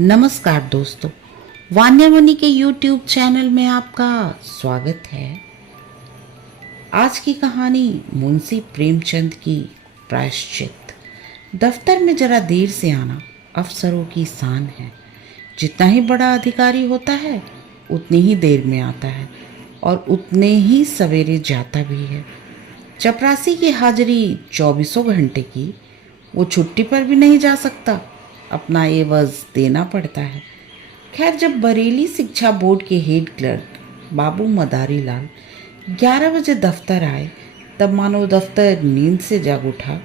नमस्कार दोस्तों, वान्यामणि के YouTube चैनल में आपका स्वागत है। आज की कहानी मुंशी प्रेमचंद की प्रायश्चित। दफ्तर में जरा देर से आना अफसरों की शान है। जितना ही बड़ा अधिकारी होता है उतनी ही देर में आता है और उतने ही सवेरे जाता भी है। चपरासी की हाजिरी 24 घंटे की, वो छुट्टी पर भी नहीं जा सकता, अपना एवज देना पड़ता है। खैर, जब बरेली शिक्षा बोर्ड के हेड क्लर्क बाबू मदारी लाल 11 बजे दफ्तर आए, तब मानो दफ्तर नींद से जाग उठा।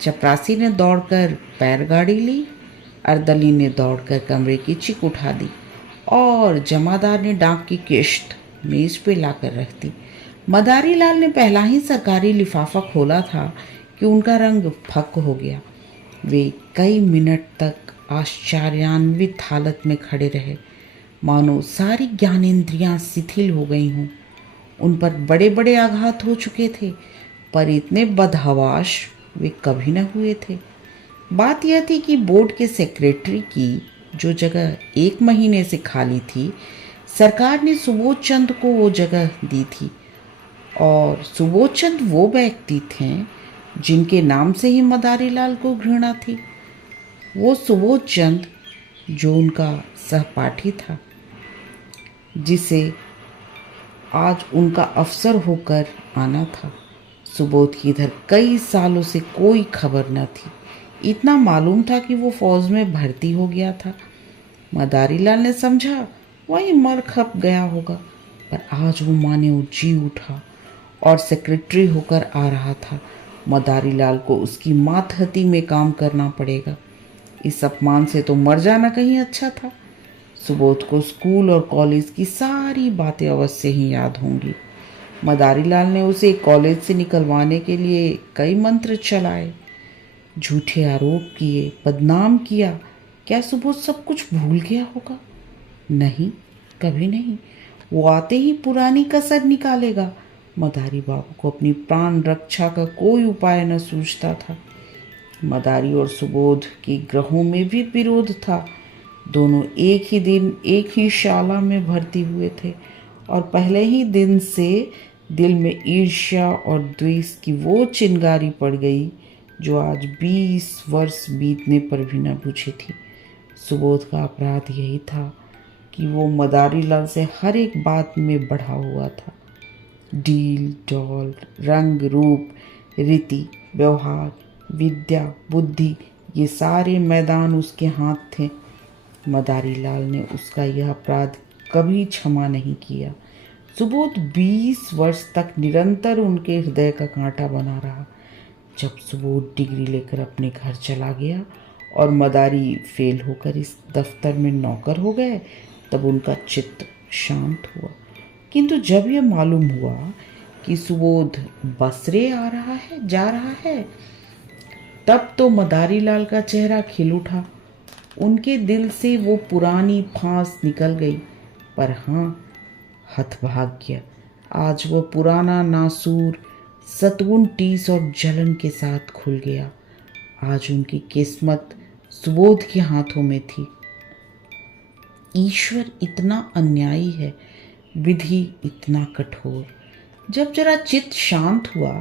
चपरासी ने दौड़कर पैर गाड़ी ली, अर्दली ने दौड़कर कमरे की चिक उठा दी और जमादार ने डाक की किश्त मेज पे लाकर रख दी। मदारी लाल ने पहला ही सरकारी लिफाफा खोला था कि उनका रंग फक हो गया। वे कई मिनट तक आश्चर्यान्वित हालत में खड़े रहे, मानो सारी ज्ञानेंद्रियां शिथिल हो गई हों। उन पर बड़े बड़े आघात हो चुके थे, पर इतने बदहवाश वे कभी न हुए थे। बात यह थी कि बोर्ड के सेक्रेटरी की जो जगह 1 महीने से खाली थी, सरकार ने सुबोध चंद को वो जगह दी थी। और सुबोध चंद वो व्यक्ति थे जिनके नाम से ही मदारी लाल को घृणा थी। वो सुबोध चंद जो उनका सहपाठी था, जिसे आज उनका अफसर होकर आना था। सुबोध की इधर कई सालों से कोई खबर न थी। इतना मालूम था कि वो फौज में भर्ती हो गया था। मदारी लाल ने समझा वही मर खप गया होगा, पर आज वो माने जी उठा और सेक्रेटरी होकर आ रहा था। मदारी लाल को उसकी मातहती में काम करना पड़ेगा। इस अपमान से तो मर जाना कहीं अच्छा था। सुबोध को स्कूल और कॉलेज की सारी बातें अवश्य ही याद होंगी। मदारी लाल ने उसे कॉलेज से निकलवाने के लिए कई मंत्र चलाए, झूठे आरोप किए, बदनाम किया। क्या सुबोध सब कुछ भूल गया होगा? नहीं, कभी नहीं। वो आते ही पुरानी कसर निकालेगा। मदारी बाबू को अपनी प्राण रक्षा का कोई उपाय न सूझता था। मदारी और सुबोध के ग्रहों में भी विरोध था। दोनों एक ही दिन एक ही शाला में भर्ती हुए थे और पहले ही दिन से दिल में ईर्ष्या और द्वेष की वो चिंगारी पड़ गई जो आज 20 वर्ष बीतने पर भी न बुझी थी। सुबोध का अपराध यही था कि वो मदारी लाल से हर एक बात में बढ़ा हुआ था। डील डॉल, रंग रूप, रीति व्यवहार, विद्या बुद्धि, ये सारे मैदान उसके हाथ थे। मदारी लाल ने उसका यह अपराध कभी क्षमा नहीं किया। सुबोध 20 वर्ष तक निरंतर उनके हृदय का कांटा बना रहा। जब सुबोध डिग्री लेकर अपने घर चला गया और मदारी फेल होकर इस दफ्तर में नौकर हो गए, तब उनका चित्त शांत हुआ। किंतु जब यह मालूम हुआ कि सुबोध बसरे आ रहा है, जा रहा है, तब तो मदारी लाल का चेहरा खिल उठा। उनके दिल से वो पुरानी फांस निकल गई। पर हाँ, हतभाग्य, आज वो पुराना नासूर सतगुण टीस और जलन के साथ खुल गया। आज उनकी किस्मत सुबोध के हाथों में थी। ईश्वर इतना अन्यायी है, विधि इतना कठोर। जब जरा चित्त शांत हुआ,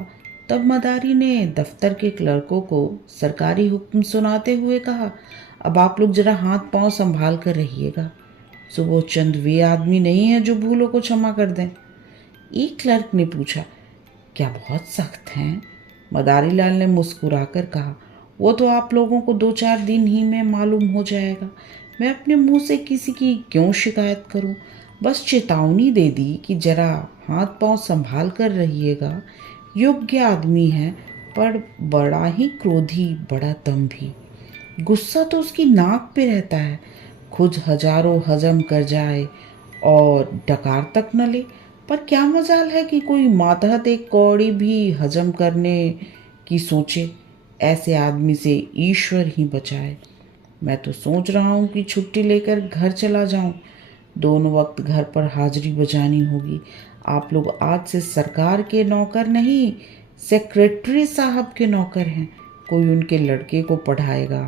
तब मदारी ने दफ्तर के क्लर्कों को सरकारी हुक्म सुनाते हुए कहा, अब आप लोग जरा हाथ पांव संभाल कर रहिएगा। सुबोध चंद वे आदमी नहीं है जो भूलों को क्षमा कर दें। एक क्लर्क ने पूछा, क्या बहुत सख्त हैं? मदारी लाल ने मुस्कुराकर कहा, वो तो आप लोगों को 2-4 दिन ही में मालूम हो जाएगा। मैं अपने मुंह से किसी की क्यों शिकायत करूं? बस चेतावनी दे दी कि जरा हाथ पांव संभाल कर रहिएगा। योग्य आदमी है, पर बड़ा ही क्रोधी, बड़ा दम्भी। गुस्सा तो उसकी नाक पे रहता है। खुद हजारों हजम कर जाए और डकार तक न ले, पर क्या मजाल है कि कोई मातहत एक कौड़ी भी हजम करने की सोचे। ऐसे आदमी से ईश्वर ही बचाए। मैं तो सोच रहा हूँ कि छुट्टी लेकर घर चला जाऊँ। दोनों वक्त घर पर हाजिरी बजानी होगी। आप लोग आज से सरकार के नौकर नहीं, सेक्रेटरी साहब के नौकर हैं। कोई उनके लड़के को पढ़ाएगा,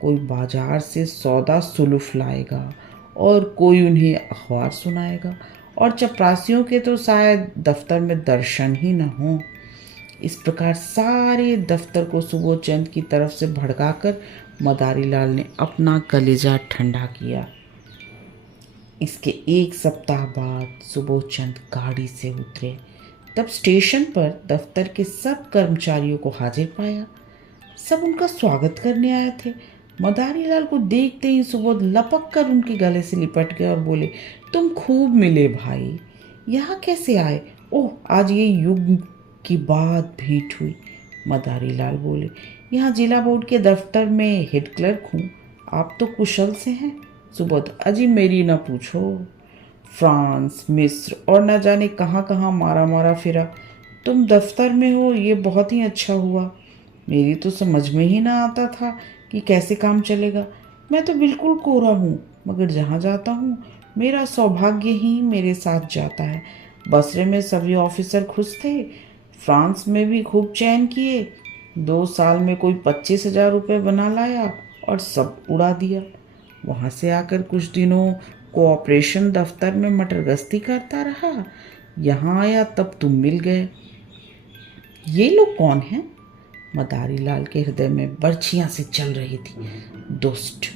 कोई बाजार से सौदा सुलुफ लाएगा और कोई उन्हें अखबार सुनाएगा, और चपरासियों के तो शायद दफ्तर में दर्शन ही न हो। इस प्रकार सारे दफ्तर को सुबोध चंद की तरफ से भड़काकर मदारी लाल ने अपना कलेजा ठंडा किया। इसके एक सप्ताह बाद सुबोध चंद गाड़ी से उतरे। तब स्टेशन पर दफ्तर के सब कर्मचारियों को हाजिर पाया। सब उनका स्वागत करने आए थे। मदारी लाल को देखते ही सुबोध लपक कर उनके गले से लिपट गए और बोले, तुम खूब मिले भाई, यहाँ कैसे आए? ओह, आज ये युग की बात भेंट हुई। मदारी लाल बोले, यहाँ जिला बोर्ड के दफ्तर में हेड क्लर्क हूँ। आप तो कुशल से हैं। सुबोध, अजी मेरी ना पूछो। फ्रांस, मिस्र और न जाने कहाँ कहाँ मारा मारा फिरा। तुम दफ्तर में हो, ये बहुत ही अच्छा हुआ। मेरी तो समझ में ही ना आता था कि कैसे काम चलेगा। मैं तो बिल्कुल कोरा हूँ, मगर जहाँ जाता हूँ मेरा सौभाग्य ही मेरे साथ जाता है। बसरे में सभी ऑफिसर खुश थे। फ्रांस में भी खूब चैन किए। 2 साल में कोई 25,000 रुपये बना लाया और सब उड़ा दिया। वहाँ से आकर कुछ दिनों कोऑपरेशन दफ्तर में मटर गश्ती करता रहा। यहाँ आया तब तुम मिल गए। ये लोग कौन हैं? मदारी लाल के हृदय में बर्छियाँ से चल रही थी। दुष्ट,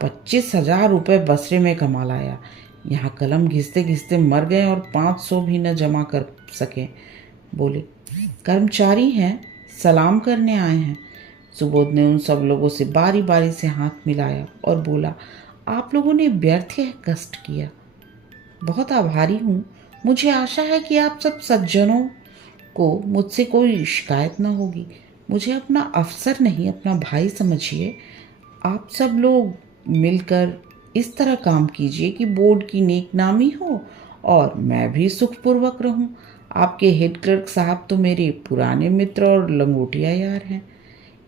25,000 रुपये बसरे में कमा लाया, यहाँ कलम घिसते घिसते मर गए और 500 भी न जमा कर सके। बोले, कर्मचारी हैं, सलाम करने आए हैं। सुबोध ने उन सब लोगों से बारी बारी से हाथ मिलाया और बोला, आप लोगों ने व्यर्थ कष्ट किया। बहुत आभारी हूँ। मुझे आशा है कि आप सब सज्जनों को मुझसे कोई शिकायत न होगी। मुझे अपना अफसर नहीं, अपना भाई समझिए। आप सब लोग मिलकर इस तरह काम कीजिए कि बोर्ड की नेक नामी हो और मैं भी सुखपूर्वक रहूं। आपके हेड क्लर्क साहब तो मेरे पुराने मित्र और लंगोटिया यार हैं।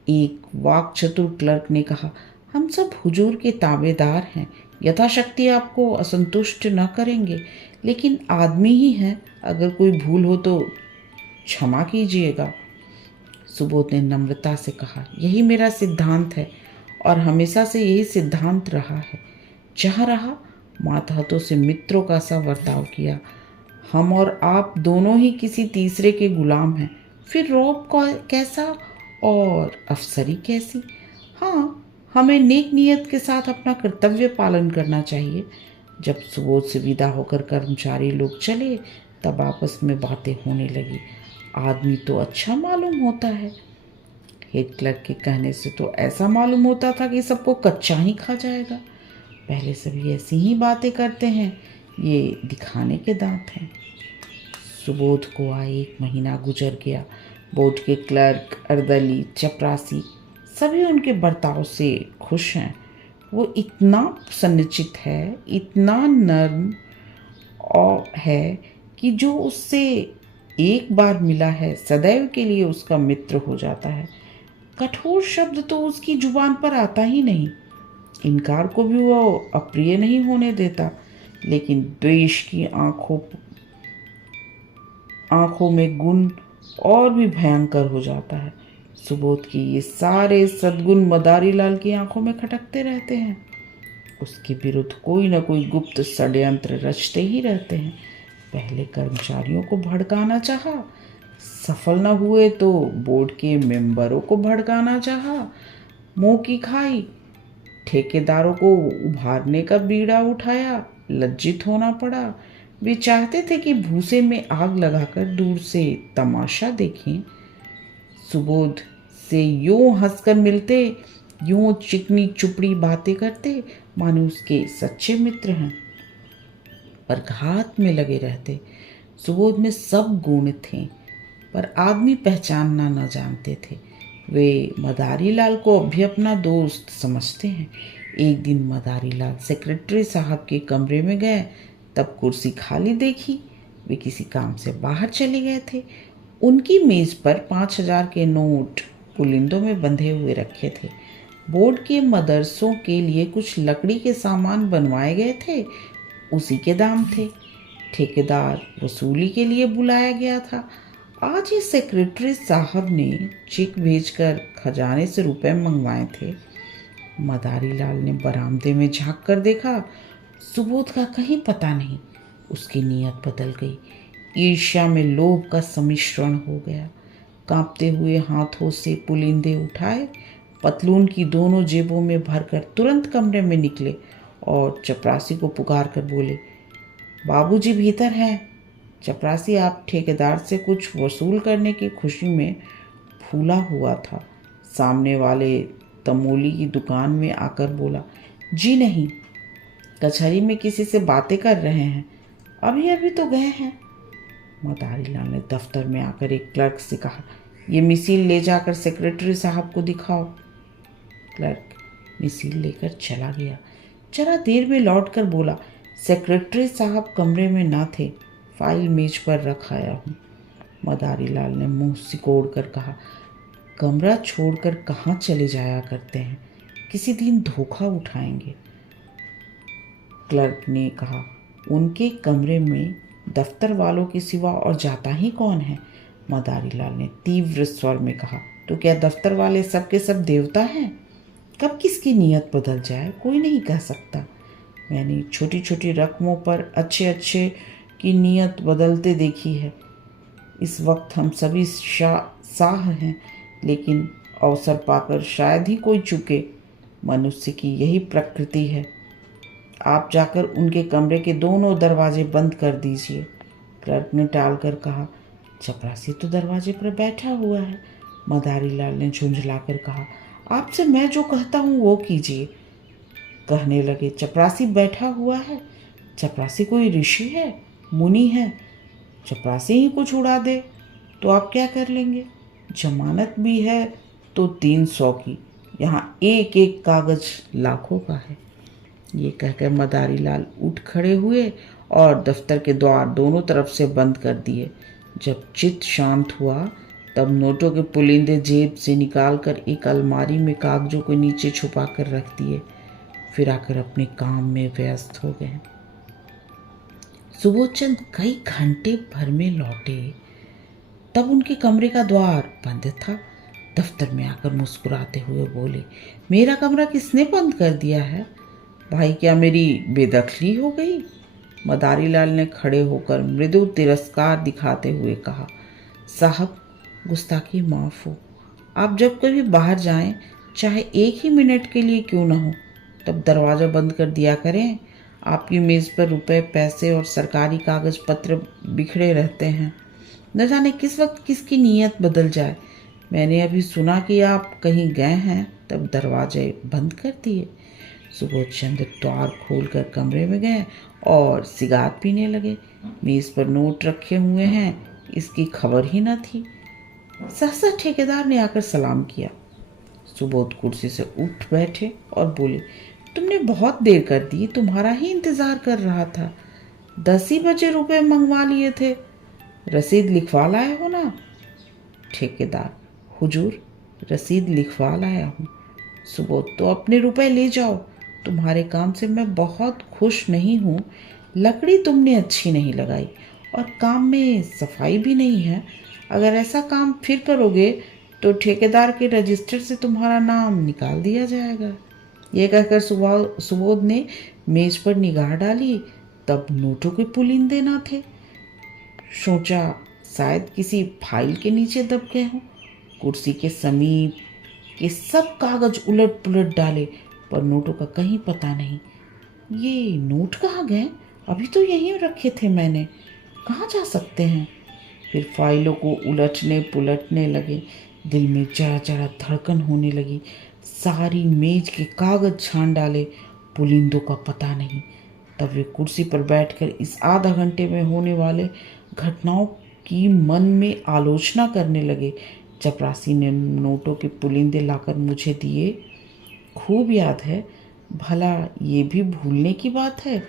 एक वाक चतुर क्लर्क ने कहा, हम सब हुजूर के ताबेदार हैं, यथाशक्ति आपको असंतुष्ट न करेंगे, लेकिन आदमी ही हैं, अगर कोई भूल हो तो क्षमा कीजिएगा। सुबोध ने नम्रता से कहा, यही मेरा सिद्धांत है और हमेशा से यही सिद्धांत रहा है। जहाँ रहा मातहतों से मित्रों का सा बर्ताव किया। हम और आप दोनों ही किसी तीसरे के गुलाम हैं। फिर रौब कैसा और अफसरी कैसी? हाँ, हमें नेक नियत के साथ अपना कर्तव्य पालन करना चाहिए। जब सुबोध से विदा होकर कर्मचारी लोग चले तब आपस में बातें होने लगी। आदमी तो अच्छा मालूम होता है। हेड क्लर्क के कहने से तो ऐसा मालूम होता था कि सबको कच्चा ही खा जाएगा। पहले सभी ऐसी ही बातें करते हैं, ये दिखाने के दांत हैं। सुबोध को आए 1 महीना गुजर गया। बोर्ड के क्लर्क, अर्दली, चपरासी सभी उनके बर्ताव से खुश हैं। वो इतना सन्निचित है, इतना नर्म और है कि जो उससे एक बार मिला है सदैव के लिए उसका मित्र हो जाता है। कठोर शब्द तो उसकी जुबान पर आता ही नहीं। इनकार को भी वो अप्रिय नहीं होने देता, लेकिन द्वेष की आंखों में गुण और भी भयंकर हो जाता है। सुबोध की ये सारे सद्गुण मदारी लाल की आंखों में खटकते रहते हैं। उसके विरुद्ध कोई न कोई गुप्त षड्यंत्र रचते ही रहते हैं। पहले कर्मचारियों को भड़काना चाहा, सफल न हुए तो बोर्ड के मेंबरों को भड़काना चाहा, मुंह की खाई। ठेकेदारों को उभारने का बीड़ा उठाया, लज्जित होना पड़ा। वे चाहते थे कि भूसे में आग लगाकर दूर से तमाशा देखें। सुबोध से यूं हंसकर मिलते, यूं चिकनी चुपड़ी बातें करते मानो उसके सच्चे मित्र हैं, पर घात में लगे रहते। सुबोध में सब गुण थे, पर आदमी पहचानना न जानते थे। वे मदारी लाल को भी अपना दोस्त समझते हैं। एक दिन मदारी लाल सेक्रेटरी साहब के कमरे में गए, तब कुर्सी खाली देखी। वे किसी काम से बाहर चले गए थे। उनकी मेज़ पर 5,000 के नोट पुलिंदों में बंधे हुए रखे थे। बोर्ड के मदरसों के लिए कुछ लकड़ी के सामान बनवाए गए थे, उसी के दाम थे। ठेकेदार वसूली के लिए बुलाया गया था। आज ही सेक्रेटरी साहब ने चेक भेजकर खजाने से रुपए मंगवाए थे। मदारी लाल ने बरामदे में झांक कर देखा, सुबोध का कहीं पता नहीं। उसकी नीयत बदल गई। ईर्ष्या में लोभ का सम्मिश्रण हो गया। कांपते हुए हाथों से पुलिंदे उठाए, पतलून की दोनों जेबों में भरकर तुरंत कमरे में निकले और चपरासी को पुकार कर बोले, बाबूजी भीतर हैं। चपरासी आप ठेकेदार से कुछ वसूल करने की खुशी में फूला हुआ था। सामने वाले तमोली की दुकान में आकर बोला, जी नहीं, कचहरी में किसी से बातें कर रहे हैं, अभी अभी तो गए हैं। मदारी लाल ने दफ्तर में आकर एक क्लर्क से कहा, ये मिसील ले जाकर सेक्रेटरी साहब को दिखाओ। क्लर्क मिसील लेकर चला गया। जरा देर में लौटकर बोला, सेक्रेटरी साहब कमरे में ना थे, फाइल मेज पर रख आया हूँ। मदारी लाल ने मुंह सिकोड़ कर कहा, कमरा छोड़कर कहाँ चले जाया करते हैं, किसी दिन धोखा उठाएंगे। क्लर्क ने कहा, उनके कमरे में दफ्तर वालों के सिवा और जाता ही कौन है। मदारी लाल ने तीव्र स्वर में कहा, तो क्या दफ्तर वाले सब के सब देवता हैं? कब किसकी नीयत बदल जाए कोई नहीं कह सकता। मैंने छोटी छोटी रकमों पर अच्छे अच्छे की नीयत बदलते देखी है। इस वक्त हम सभी साह हैं, लेकिन अवसर पाकर शायद ही कोई चुके। मनुष्य की यही प्रकृति है। आप जाकर उनके कमरे के दोनों दरवाजे बंद कर दीजिए। क्लर्क ने टाल कर कहा, चपरासी तो दरवाजे पर बैठा हुआ है। मदारी लाल ने झुंझलाकर कहा, आपसे मैं जो कहता हूँ वो कीजिए। कहने लगे, चपरासी बैठा हुआ है? चपरासी कोई ऋषि है, मुनि है? चपरासी ही कुछ उड़ा दे तो आप क्या कर लेंगे? जमानत भी है तो 300 की, यहाँ एक एक कागज लाखों का है। ये कहकर मदारी लाल उठ खड़े हुए और दफ्तर के द्वार दोनों तरफ से बंद कर दिए। जब चित्त शांत हुआ तब नोटों के पुलिंदे जेब से निकालकर एक अलमारी में कागजों के नीचे छुपा कर रख दिए। फिर आकर अपने काम में व्यस्त हो गए। सुबोधचंद कई घंटे भर में लौटे तब उनके कमरे का द्वार बंद था। दफ्तर में आकर मुस्कुराते हुए बोले, मेरा कमरा किसने बंद कर दिया है? भाई क्या मेरी बेदखली हो गई? मदारी लाल ने खड़े होकर मृदु तिरस्कार दिखाते हुए कहा, साहब गुस्ताखी माफ़ हो। आप जब कभी बाहर जाएं, चाहे एक ही मिनट के लिए क्यों ना हो, तब दरवाज़ा बंद कर दिया करें। आपकी मेज़ पर रुपए, पैसे और सरकारी कागज़ पत्र बिखरे रहते हैं। न जाने किस वक्त किसकी नीयत बदल जाए। मैंने अभी सुना कि आप कहीं गए हैं, तब दरवाजे बंद कर दिए। सुबोधचंद द्वार खोलकर कमरे में गए और सिगार पीने लगे। मेज़ पर नोट रखे हुए हैं, इसकी खबर ही न थी। सहसा ठेकेदार ने आकर सलाम किया। सुबोध कुर्सी से उठ बैठे और बोले, तुमने बहुत देर कर दी, तुम्हारा ही इंतजार कर रहा था। 10 ही बजे रुपए मंगवा लिए थे, रसीद लिखवा लाए हो ना? ठेकेदार, हुजूर रसीद लिखवा लाया हूँ। सुबोध, तो अपने रुपए ले जाओ, तुम्हारे काम से मैं बहुत खुश नहीं हूँ। लकड़ी तुमने अच्छी नहीं लगाई और काम में सफाई भी नहीं है। अगर ऐसा काम फिर करोगे तो ठेकेदार के रजिस्टर से तुम्हारा नाम निकाल दिया जाएगा। ये कहकर सुबोध ने मेज पर निगाह डाली, तब नोटों के पुलिंदे ना थे। सोचा शायद किसी फाइल के नीचे दब गए हों। कुर्सी के समीप के सब कागज उलट पुलट डाले, पर नोटों का कहीं पता नहीं। ये नोट कहाँ गए? अभी तो यहीं रखे थे मैंने, कहाँ जा सकते हैं? फिर फाइलों को उलटने पुलटने लगे। दिल में जरा जरा धड़कन होने लगी। सारी मेज के कागज छान डाले, पुलिंदों का पता नहीं। तब वे कुर्सी पर बैठकर इस आधा घंटे में होने वाले घटनाओं की मन में आलोचना करने लगे। चपरासी ने नोटों के पुलिंदे लाकर मुझे दिए, खूब याद है। भला ये भी भूलने की बात है?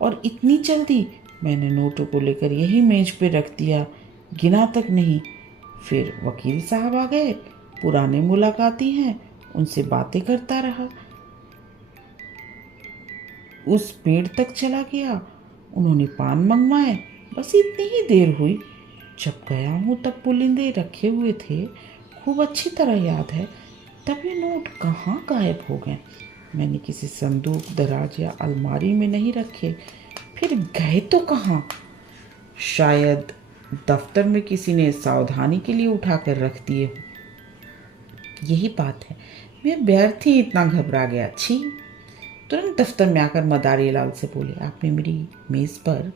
और इतनी जल्दी? मैंने नोटों को लेकर यही मेज पे रख दिया, गिना तक नहीं। फिर वकील साहब आ गए, पुराने मुलाकाती हैं, उनसे बातें करता रहा। उस पेड़ तक चला गया, उन्होंने पान मंगवाए, बस इतनी ही देर हुई। जब गया हूँ तब पुलिंदे रखे हुए थे, खूब अच्छी तरह याद है। तब ये नोट कहाँ गायब हो गए? मैंने किसी संदूक, दराज या अलमारी में नहीं रखे। फिर गए तो कहाँ? शायद दफ्तर में किसी ने सावधानी के लिए उठा कर रख दिए हो। यही बात है, मैं व्यर्थ ही इतना घबरा गया। छी! तुरंत दफ्तर में आकर मदारी लाल से बोले, आपने मेरी मेज़ पर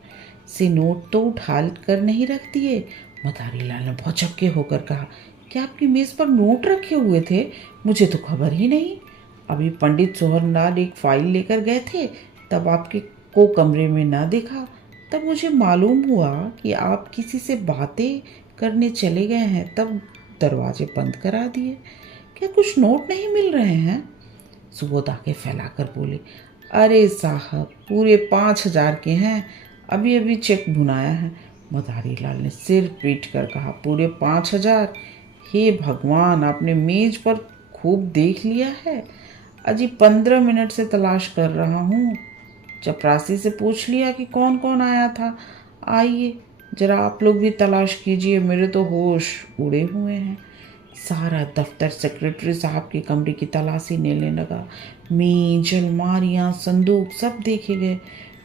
से नोट तो उठा कर नहीं रख दिए? मदारी लाल ने भौचक्के होकर कहा, क्या आपकी मेज़ पर नोट रखे हुए थे? मुझे तो खबर ही नहीं। अभी पंडित सोहनलाल एक फाइल लेकर गए थे, तब आपके को कमरे में ना देखा। तब मुझे मालूम हुआ कि आप किसी से बातें करने चले गए हैं, तब दरवाजे बंद करा दिए। क्या कुछ नोट नहीं मिल रहे हैं? सुबोध आके फैलाकर बोले, अरे साहब, पूरे 5,000 के हैं, अभी अभी चेक भुनाया है। मदारी लाल ने सिर पीट कर कहा, पूरे 5,000? हे भगवान, आपने मेज पर खूब देख लिया है। अजी 15 मिनट से तलाश कर रहा हूँ। चपरासी से पूछ लिया कि कौन कौन आया था। आइए जरा आप लोग भी तलाश कीजिए, मेरे तो होश उड़े हुए हैं। सारा दफ्तर सेक्रेटरी साहब के कमरे की तलाशी लेने लगा। मेज, अलमारियाँ, संदूक सब देखे गए।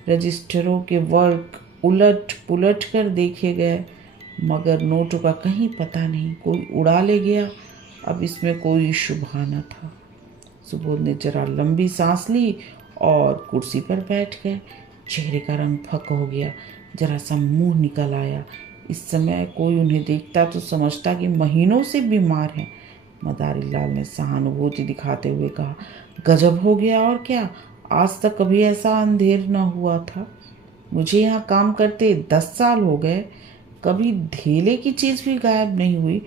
रजिस्टरों के वर्क उलट पुलट कर देखे गए, मगर नोटों का कहीं पता नहीं। कोई उड़ा ले गया। अब इसमें कोई शुबहा न था। सुबोध ने जरा लंबी सांस ली और कुर्सी पर बैठ गए। चेहरे का रंग फक हो गया, जरा सा मुंह निकल आया। इस समय कोई उन्हें देखता तो समझता कि महीनों से बीमार हैं। मदारी लाल ने सहानुभूति दिखाते हुए कहा, गजब हो गया और क्या, आज तक कभी ऐसा अंधेर न हुआ था। मुझे यहाँ काम करते 10 साल हो गए, कभी धेले की चीज़ भी गायब नहीं हुई।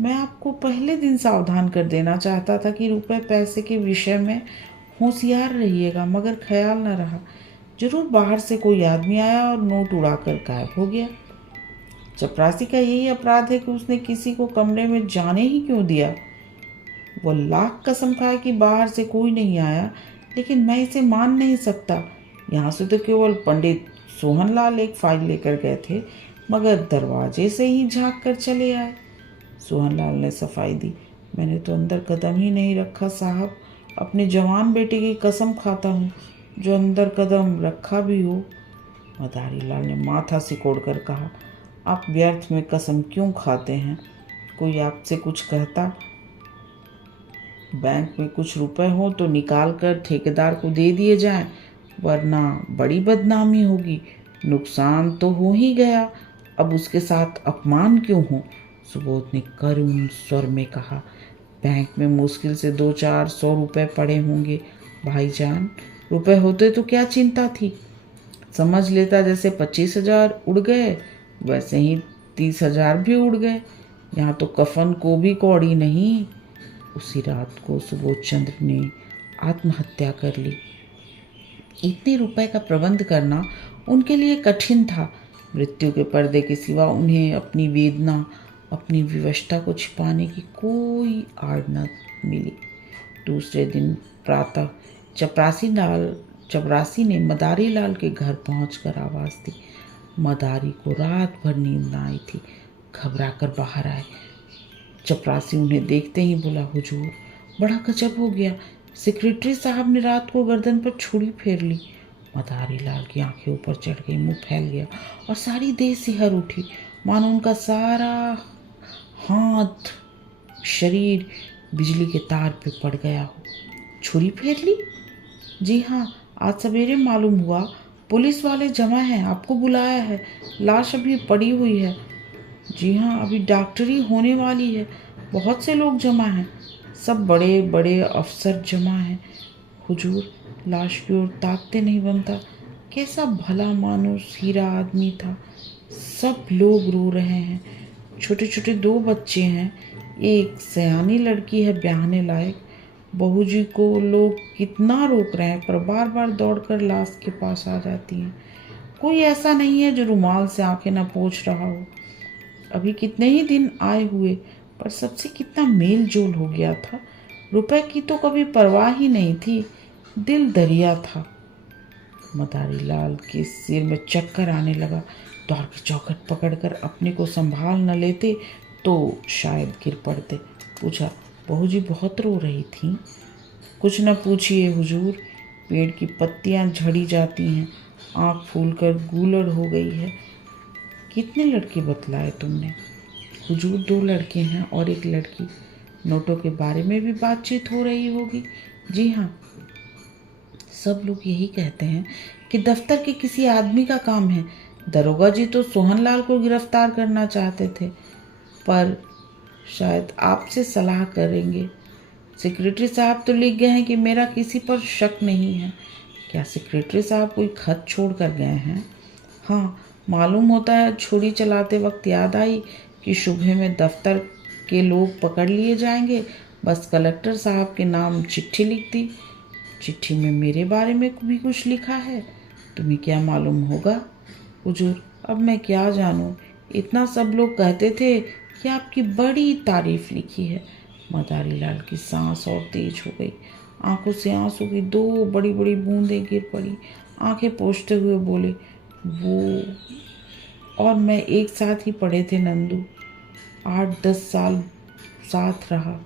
मैं आपको पहले दिन सावधान कर देना चाहता था कि रुपए पैसे के विषय में होशियार रहिएगा, मगर ख्याल न रहा। जरूर बाहर से कोई आदमी आया और नोट उड़ाकर गायब हो गया। चपरासी का यही अपराध है कि उसने किसी को कमरे में जाने ही क्यों दिया। वो लाख कसम खाए कि बाहर से कोई नहीं आया, लेकिन मैं इसे मान नहीं सकता। यहाँ से तो केवल पंडित सोहनलाल एक फाइल लेकर गए थे, मगर दरवाजे से ही झांक कर चले आए। सोहनलाल ने सफाई दी, मैंने तो अंदर कदम ही नहीं रखा साहब। अपने जवान बेटे की कसम खाता हूँ, जो अंदर कदम रखा भी हो। मदारी लाल ने माथा सिकोड़ कर कहा, आप व्यर्थ में कसम क्यों खाते हैं? कोई आपसे कुछ कहता, बैंक में कुछ रुपए हो तो निकाल कर ठेकेदार को दे दिए जाएं, वरना बड़ी बदनामी होगी। नुकसान तो हो ही गया, अब उसके साथ अपमान क्यों हो? सुबोध ने करुण स्वर में कहा, बैंक में मुश्किल से 200-400 रुपए पड़े होंगे भाईजान। रुपए होते तो क्या चिंता थी। समझ लेता जैसे 25,000 उड़ गए, वैसे ही 30,000 भी उड़ गए। यहाँ तो कफन को भी कौड़ी नहीं। उसी रात को सुबोध चंद्र ने आत्महत्या कर ली। इतने रुपए का प्रबंध करना उनके लिए कठिन था। मृत्यु के पर्दे के सिवा उन्हें अपनी वेदना, अपनी विवशता को छिपाने की कोई आड़ न मिली। दूसरे दिन प्रातः चपरासी ने मदारी लाल के घर पहुंचकर आवाज़ दी। मदारी को रात भर नींद न आई थी, घबरा कर बाहर आए। चपरासी उन्हें देखते ही बोला, हुजूर, बड़ा गजब हो गया, सेक्रेटरी साहब ने रात को गर्दन पर छुरी फेर ली। मदारी लाल की आंखें ऊपर चढ़ गई, मुंह फैल गया और सारी देह सिहर उठी, मानो उनका सारा हाथ, शरीर बिजली के तार पे पड़ गया हो। छुरी फेर ली? जी हाँ, आज सवेरे मालूम हुआ। पुलिस वाले जमा हैं, आपको बुलाया है। लाश अभी पड़ी हुई है। जी हाँ, अभी डॉक्टरी होने वाली है। बहुत से लोग जमा हैं, सब बड़े बड़े अफसर जमा हैं। हुजूर, लाश की ओर ताकते नहीं बनता। कैसा भला मानुस हीरा आदमी था। सब लोग रो रहे हैं। छोटे छोटे 2 बच्चे हैं, एक सयानी लड़की है ब्याहने लायक। बहू जी को लोग कितना रोक रहे हैं, पर बार बार दौड़कर लाश के पास आ जाती हैं। कोई ऐसा नहीं है जो रुमाल से आंखें न पोंछ रहा हो। अभी कितने ही दिन आए हुए, पर सबसे कितना मेल जोल हो गया था। रुपए की तो कभी परवाह ही नहीं थी, दिल दरिया था। मदारी लाल के सिर में चक्कर आने लगा। द्वार की चौखट पकड़कर अपने को संभाल न लेते तो शायद गिर पड़ते। पूछा, बहू जी बहुत रो रही थी? कुछ न पूछिए हुजूर, पेड़ की पत्तियां झड़ी जाती हैं, आँख फूलकर गूलड़ हो गई है। कितने लड़के बतलाए तुमने? हुजूर 2 लड़के हैं और 1 लड़की। नोटों के बारे में भी बातचीत हो रही होगी। जी हाँ, सब लोग यही कहते हैं कि दफ्तर के किसी आदमी का काम है। दरोगा जी तो सोहनलाल को गिरफ्तार करना चाहते थे, पर शायद आपसे सलाह करेंगे। सेक्रेटरी साहब तो लिख गए हैं कि मेरा किसी पर शक नहीं है। क्या सेक्रेटरी साहब कोई खत छोड़ कर गए हैं? हाँ, मालूम होता है छुरी चलाते वक्त याद आई कि सुबह में दफ्तर के लोग पकड़ लिए जाएंगे, बस कलेक्टर साहब के नाम चिट्ठी लिख दी। चिट्ठी में मेरे बारे में भी कुछ लिखा है। तुम्हें क्या मालूम होगा? हुजूर, अब मैं क्या जानूं, इतना सब लोग कहते थे कि आपकी बड़ी तारीफ लिखी है। मदारी लाल की सांस और तेज हो गई। आंखों से आंसू की 2 बड़ी बड़ी बूंदें गिर पड़ी। आंखें पोंछते हुए बोले, वो और मैं एक साथ ही पढ़े थे नंदू। 8-10 साल साथ रहा,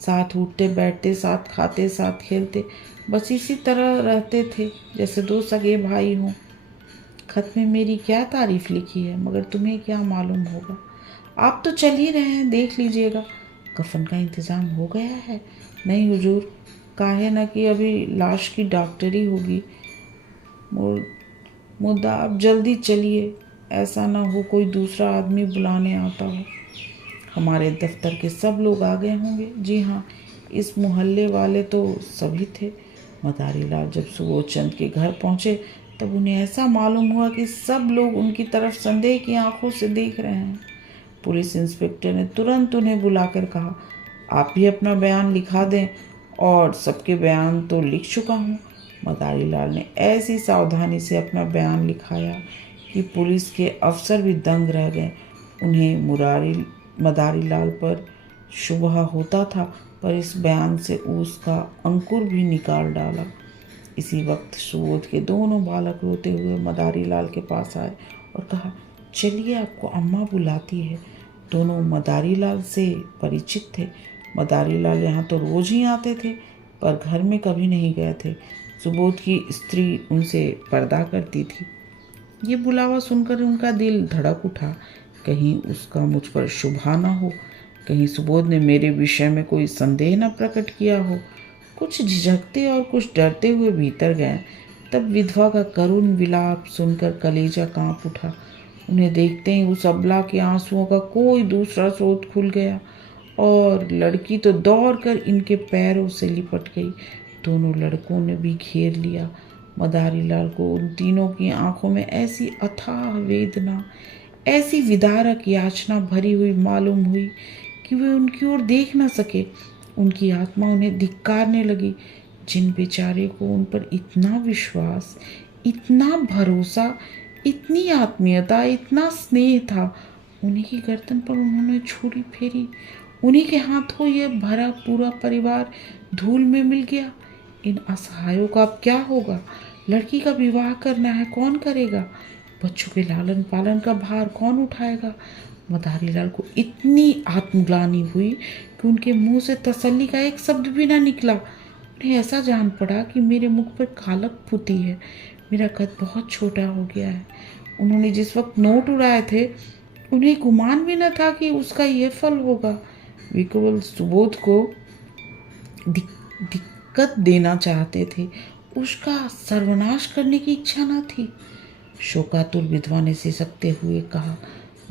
साथ उठते बैठते, साथ खाते, साथ खेलते, बस इसी तरह रहते थे जैसे 2 सगे भाई हों। खत में मेरी क्या तारीफ लिखी है, मगर तुम्हें क्या मालूम होगा। आप तो चल ही रहे हैं, देख लीजिएगा। कफन का इंतज़ाम हो गया है? नहीं हुजूर, काहे न कि अभी लाश की डॉक्टरी होगी। मुद्दा आप जल्दी चलिए, ऐसा ना हो कोई दूसरा आदमी बुलाने आता हो। हमारे दफ्तर के सब लोग आ गए होंगे। जी हाँ, इस मोहल्ले वाले तो सभी थे। मदारी लाल जब सुबोध चंद के घर पहुंचे तब उन्हें ऐसा मालूम हुआ कि सब लोग उनकी तरफ संदेह की आंखों से देख रहे हैं। पुलिस इंस्पेक्टर ने तुरंत उन्हें बुलाकर कहा, आप भी अपना बयान लिखा दें। और सबके बयान तो लिख चुका हूँ। मदारी लाल ने ऐसी सावधानी से अपना बयान लिखाया कि पुलिस के अफसर भी दंग रह गए। उन्हें मदारी लाल पर शुबहा होता था, पर इस बयान से उसका अंकुर भी निकाल डाला। इसी वक्त सुबोध के दोनों बालक रोते हुए मदारी लाल के पास आए और कहा, चलिए आपको अम्मा बुलाती है। दोनों मदारी लाल से परिचित थे। मदारी लाल यहाँ तो रोज ही आते थे, पर घर में कभी नहीं गए थे। सुबोध की स्त्री उनसे पर्दा करती थी। ये बुलावा सुनकर उनका दिल धड़क उठा। कहीं उसका मुझ पर शुभा न हो, कहीं सुबोध ने मेरे विषय में कोई संदेह न प्रकट किया हो। कुछ झिझकते और कुछ डरते हुए भीतर गए। तब विधवा का करुण विलाप सुनकर कलेजा कांप उठा। उन्हें देखते ही उस अबला के आंसुओं का कोई दूसरा स्रोत खुल गया और लड़की तो दौड़कर इनके पैरों से लिपट गई। दोनों लड़कों ने भी घेर लिया। मदारी लाल को उन तीनों की आंखों में ऐसी अथाह वेदना, ऐसी विदारक याचना भरी हुई मालूम हुई कि वे उनकी ओर देख न सके। उनकी आत्मा उन्हें धिक्कारने लगी। जिन बेचारे को उन पर इतना विश्वास, इतना भरोसा, इतनी आत्मीयता, इतना स्नेह था, उन्हीं की गर्दन पर उन्होंने छुरी फेरी। उन्हीं के हाथों ये भरा पूरा परिवार धूल में मिल गया। इन असहायों का अब क्या होगा? लड़की का विवाह करना है, कौन करेगा? बच्चों के लालन पालन का भार कौन उठाएगा? मदारी लाल को इतनी आत्मग्लानि हुई कि उनके मुंह से तसल्ली का एक शब्द भी ना निकला। उन्हें ऐसा जान पड़ा कि मेरे मुख पर खालक फूटी है, मेरा कद बहुत छोटा हो गया है। उन्होंने जिस वक्त नोट उड़ाए थे, उन्हें गुमान भी न था कि उसका यह फल होगा। वे केवल सुबोध को दिक्कत देना चाहते थे, उसका सर्वनाश करने की इच्छा न थी। शोकातुर विधवा ने सिसकते हुए कहा,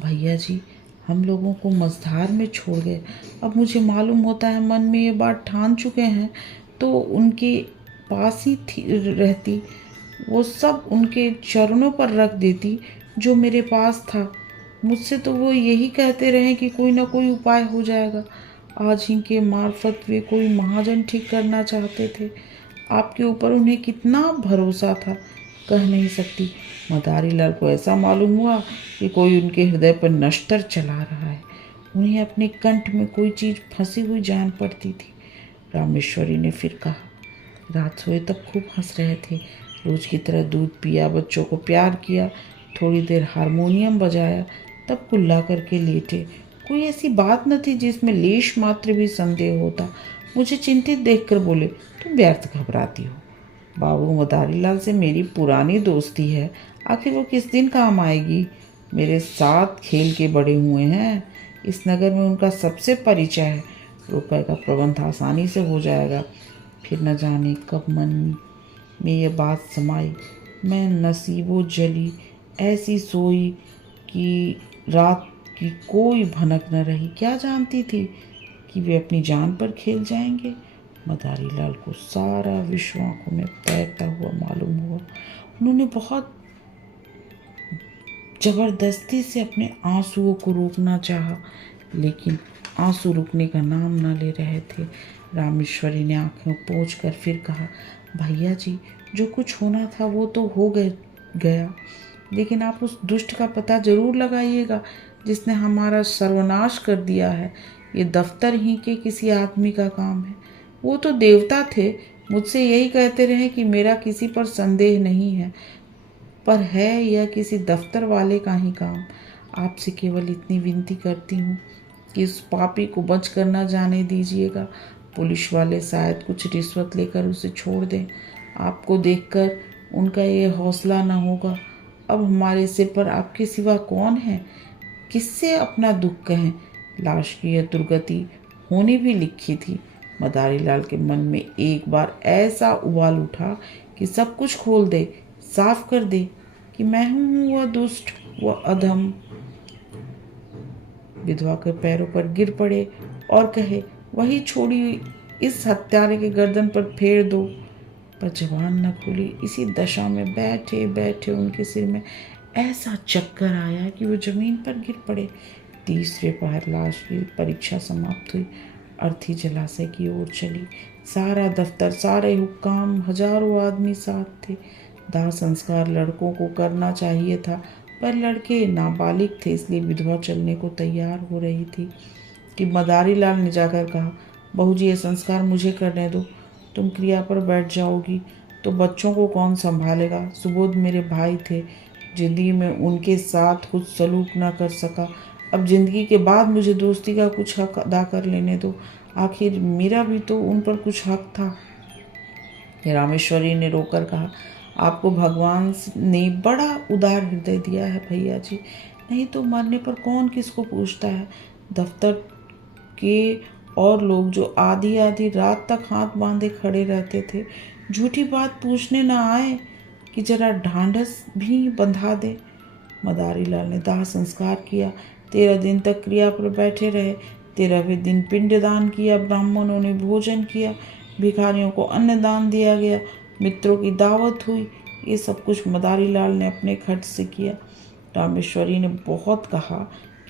भैया जी, हम लोगों को मझधार में छोड़ गए। अब मुझे मालूम होता है मन में ये बात ठान चुके हैं, तो उनके पास ही रहती, वो सब उनके चरणों पर रख देती जो मेरे पास था। मुझसे तो वो यही कहते रहे कि कोई ना कोई उपाय हो जाएगा। आज इनके मार्फत वे कोई महाजन ठीक करना चाहते थे। आपके ऊपर उन्हें कितना भरोसा था, कह नहीं सकती। मदारी लाल को ऐसा मालूम हुआ कि कोई उनके हृदय पर नश्तर चला रहा है। उन्हें अपने कंठ में कोई चीज़ फंसी हुई जान पड़ती थी। रामेश्वरी ने फिर कहा, रात सोए तब खूब हंस रहे थे, रोज की तरह दूध पिया, बच्चों को प्यार किया, थोड़ी देर हारमोनियम बजाया, तब कुल्ला करके लेटे। कोई ऐसी बात न थी जिसमें लेश मात्र भी संदेह होता। मुझे चिंतित देखकर बोले, तुम व्यर्थ घबराती हो। बाबू, मदारीलाल से मेरी पुरानी दोस्ती है, आखिर वो किस दिन काम आएगी। मेरे साथ खेल के बड़े हुए हैं, इस नगर में उनका सबसे परिचय है। रुपए का प्रबंध आसानी से हो जाएगा। फिर न जाने कब मन में ये बात समाई। मैं नसीबो जली ऐसी सोई कि रात की कोई भनक न रही। क्या जानती थी कि वे अपनी जान पर खेल जाएंगे। मदारीलाल को सारा विश्व आंखों में तैरता हुआ मालूम हुआ। उन्होंने बहुत जबरदस्ती से अपने आंसुओं को रोकना चाहा, लेकिन आंसू रुकने का नाम न ले रहे थे। रामेश्वरी ने आंखें पोंछकर फिर कहा, भैया जी, जो कुछ होना था वो तो हो गया, लेकिन आप उस दुष्ट का पता जरूर लगाइएगा जिसने हमारा सर्वनाश कर दिया है। ये दफ्तर ही के किसी आदमी का काम है। वो तो देवता थे, मुझसे यही कहते रहे कि मेरा किसी पर संदेह नहीं है, पर है यह किसी दफ्तर वाले का ही काम। आपसे केवल इतनी विनती करती हूँ कि उस पापी को बच कर न जाने दीजिएगा। पुलिस वाले शायद कुछ रिश्वत लेकर उसे छोड़ दें। आपको देखकर उनका ये हौसला न होगा। अब हमारे सिर पर आपके सिवा कौन है, किससे अपना दुख कहें। लाश की यह दुर्गति होनी भी लिखी थी। मदारीलाल के मन में एक बार ऐसा उबाल उठा कि सब कुछ खोल दे, साफ कर दे कि मैं हूँ वह दुष्ट, वह अधम। विधवा के पैरों पर गिर पड़े और कहे, वही छोड़ी इस हत्यारे के गर्दन पर फेर दो। पर जबान न खुली। इसी दशा में बैठे बैठे उनके सिर में ऐसा चक्कर आया कि वो जमीन पर गिर पड़े। तीसरे पहर लाश की परीक्षा समाप्त हुई। अर्थी जलाशय की ओर चली। सारा दफ्तर, सारे हुक्काम, हजारों आदमी साथ थे। दाह संस्कार लड़कों को करना चाहिए था, पर लड़के नाबालिग थे, इसलिए विधवा चलने को तैयार हो रही थी कि मदारीलाल ने जाकर कहा, बहू जी, ये संस्कार मुझे करने दो। तुम क्रिया पर बैठ जाओगी तो बच्चों को कौन संभालेगा। सुबोध मेरे भाई थे, जिंदगी में उनके साथ कुछ सलूक न कर सका। अब जिंदगी के बाद मुझे दोस्ती का कुछ हक अदा कर लेने दो। आखिर मेरा भी तो उन पर कुछ हक था। रामेश्वरी ने रोकर कहा, आपको भगवान ने बड़ा उदार हृदय दिया है भैया जी, नहीं तो मरने पर कौन किसको पूछता है। दफ्तर के और लोग जो आधी आधी रात तक हाथ बांधे खड़े रहते थे, झूठी बात पूछने न आए कि जरा ढांढस भी बंधा दे। मदारीलाल ने दाह संस्कार किया। 13 दिन तक क्रिया पर बैठे रहे। 13वें दिन पिंडदान किया। ब्राह्मणों ने भोजन किया, भिखारियों को अन्नदान दिया गया, मित्रों की दावत हुई। ये सब कुछ मदारीलाल ने अपने खर्च से किया। रामेश्वरी ने बहुत कहा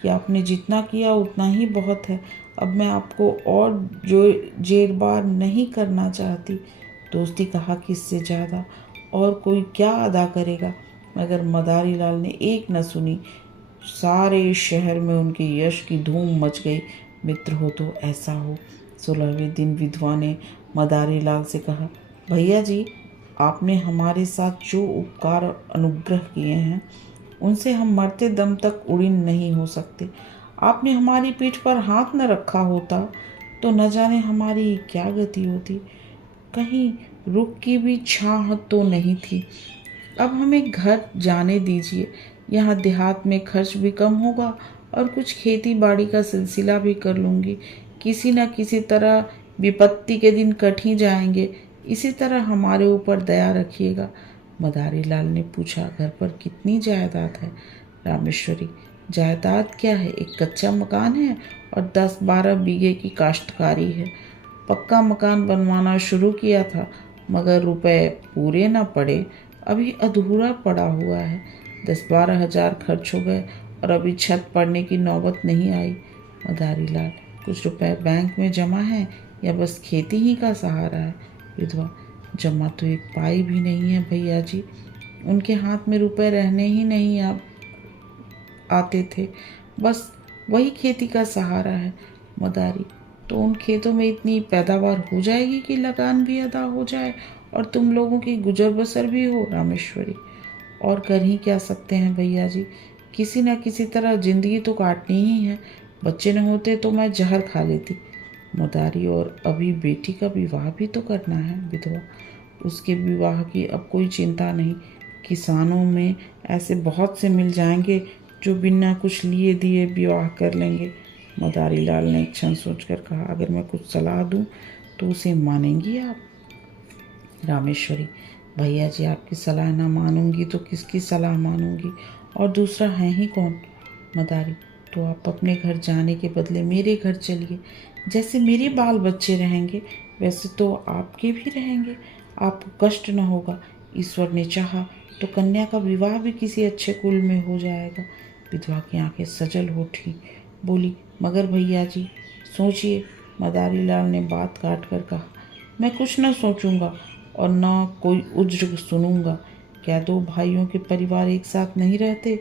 कि आपने जितना किया उतना ही बहुत है। अब मैं आपको और जो जेरबार नहीं करना चाहती। दोस्ती कहा कि इससे ज़्यादा और कोई क्या अदा करेगा। मगर मदारीलाल ने एक न सुनी। सारे शहर में उनके यश की धूम मच गई। मित्र हो तो ऐसा हो। 16वें दिन विधवा ने मदारीलाल से कहा, भैया जी, आपने हमारे साथ जो उपकार और अनुग्रह किए हैं उनसे हम मरते दम तक उड़ीन नहीं हो सकते। आपने हमारी पीठ पर हाथ न रखा होता तो न जाने हमारी क्या गति होती। कहीं रुख की भी छाह तो नहीं थी। अब हमें घर जाने दीजिए। यहाँ देहात में खर्च भी कम होगा और कुछ खेती बाड़ी का सिलसिला भी कर लूँगी। किसी न किसी तरह विपत्ति के दिन कट ही जाएंगे। इसी तरह हमारे ऊपर दया रखिएगा। मदारीलाल ने पूछा, घर पर कितनी जायदाद है। रामेश्वरी, जायदाद क्या है, एक कच्चा मकान है और 10-12 बीघे की काश्तकारी है। पक्का मकान बनवाना शुरू किया था, मगर रुपए पूरे न पड़े, अभी अधूरा पड़ा हुआ है। 10-12 हजार खर्च हो गए और अभी छत पड़ने की नौबत नहीं आई। मदारीलाल, कुछ रुपए बैंक में जमा है या बस खेती ही का सहारा है। विधवा, जमा तो एक पाई भी नहीं है भैया जी। उनके हाथ में रुपए रहने ही नहीं आते थे, बस वही खेती का सहारा है। मदारी, तो उन खेतों में इतनी पैदावार हो जाएगी कि लगान भी अदा हो जाए और तुम लोगों की गुजर बसर भी हो। रामेश्वरी, और कर ही क्या सकते हैं भैया जी, किसी न किसी तरह जिंदगी तो काटनी ही है। बच्चे न होते तो मैं जहर खा लेती। मदारी और अभी बेटी का विवाह भी तो करना है विधवा। उसके विवाह की अब कोई चिंता नहीं। किसानों में ऐसे बहुत से मिल जाएंगे जो बिना कुछ लिए दिए विवाह कर लेंगे। मदारी लाल ने एक क्षण सोचकर कहा, अगर मैं कुछ सलाह दूं तो उसे मानेंगी आप? रामेश्वरी, भैया जी आपकी सलाह ना मानूंगी तो किसकी सलाह मानूंगी, और दूसरा है ही कौन? मदारी, तो आप अपने घर जाने के बदले मेरे घर चलिए। जैसे मेरे बाल बच्चे रहेंगे वैसे तो आपके भी रहेंगे। आपको कष्ट न होगा। ईश्वर ने चाहा तो कन्या का विवाह भी किसी अच्छे कुल में हो जाएगा। विधवा की आंखें सजल उठी, बोली, मगर भैया जी सोचिए। मदारी लाल ने बात काट कर कहा, मैं कुछ न सोचूंगा और न कोई उज्र सुनूंगा। क्या दो भाइयों के परिवार एक साथ नहीं रहते?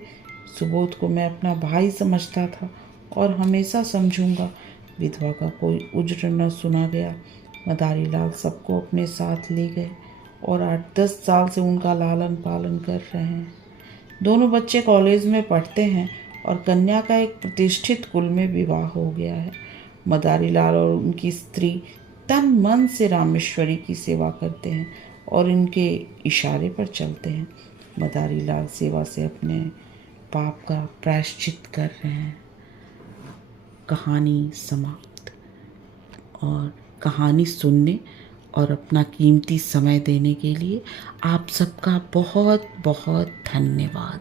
सुबोध को मैं अपना भाई समझता था और हमेशा समझूंगा। विधवा का कोई उज्र न सुना गया। मदारी लाल सबको अपने साथ ले गए और 8-10 साल से उनका लालन पालन कर रहे हैं। दोनों बच्चे कॉलेज में पढ़ते हैं और कन्या का एक प्रतिष्ठित कुल में विवाह हो गया है। मदारी लाल और उनकी स्त्री तन मन से रामेश्वरी की सेवा करते हैं और इनके इशारे पर चलते हैं। मदारी लाल सेवा से अपने पाप का प्रायश्चित कर रहे हैं। कहानी समाप्त। और कहानी सुनने और अपना कीमती समय देने के लिए आप सबका बहुत बहुत धन्यवाद।